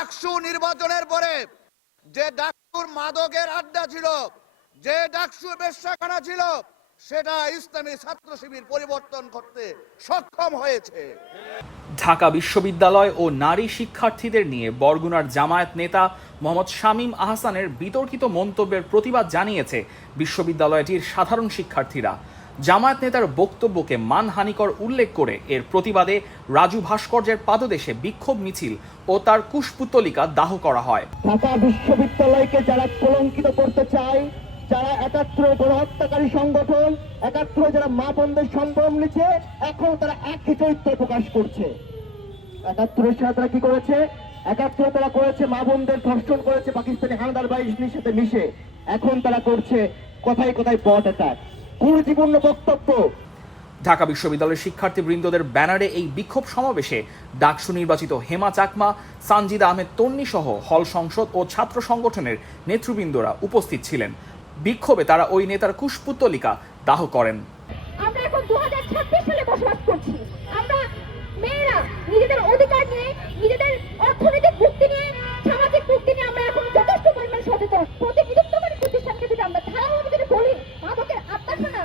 ডাকসু নির্বাচনের পরে যে ডাকসুর মাদকের আড্ডা ছিল, যে ডাকসু বেশ্যাখানা ছিল, সেটা ইসলামী ছাত্র শিবির পরিবর্তন করতে সক্ষম হয়েছে। ঢাকা বিশ্ববিদ্যালয় ও নারী শিক্ষার্থীদের নিয়ে বরগুনার জামায়াত নেতা মোহাম্মদ শামীম আহসানের বিতর্কিত মন্তব্যের প্রতিবাদ জানিয়েছে বিশ্ববিদ্যালয়টির সাধারণ শিক্ষার্থীরা। জামায়াত নেতার বক্তব্যকে মানহানিকর উল্লেখ করে এর প্রতিবাদে রাজু ভাস্কর্যের পাদদেশে বিক্ষোভ মিছিল ও তার কুশপুত্তলিকা দাহ করা হয়। ঢাকা বিশ্ববিদ্যালয়কে যারা কলঙ্কিত করতে চায়, যারা ৭১ গণহত্যাকারী সংগঠন, ৭১ যারা মা বোনদের সম্ভ্রম নিচ্ছে, এখন তারা একই চরিত্র প্রকাশ করছে। ৭১ সাথে তারা কি করেছে? ৭১ তারা করেছে মা বোনদের ধর্ষণ করেছে পাকিস্তানি হানাদার বাহিনীর সাথে মিশে। এখন তারা করছে কথায় কথায় বট অ্যাটাক, কুরুচিপূর্ণ বক্তব্য। ঢাকা বিশ্ববিদ্যালয়ের শিক্ষার্থীবৃন্দদের ব্যানারে এই বিক্ষোভ সমাবেশে ডাকসু নির্বাচিত হেমা চাকমা, সানজিদা আহমেদ তন্নি সহ হল সংসদ ও ছাত্র সংগঠনের নেতৃবৃন্দরা উপস্থিত ছিলেন। বিক্ষোভে তারা ওই নেতার কুশপুত্তলিকা দাহ করেন। আমরা এখন 2026 সালে বসবাস করছি। আমরা মেয়েরা নিজেদের অধিকার নিয়ে, নিজেদের অর্থনৈতিক মুক্তি নিয়ে, সামাজিক মুক্তি নিয়ে আমরা এখন যথেষ্ট পরিমাণ সচেতন। প্রতি বিলুপ্তকারী প্রতিষ্ঠানকে যদি আমরা ধারাভাবে যদি বলি মাদকের আড্ডাখানা,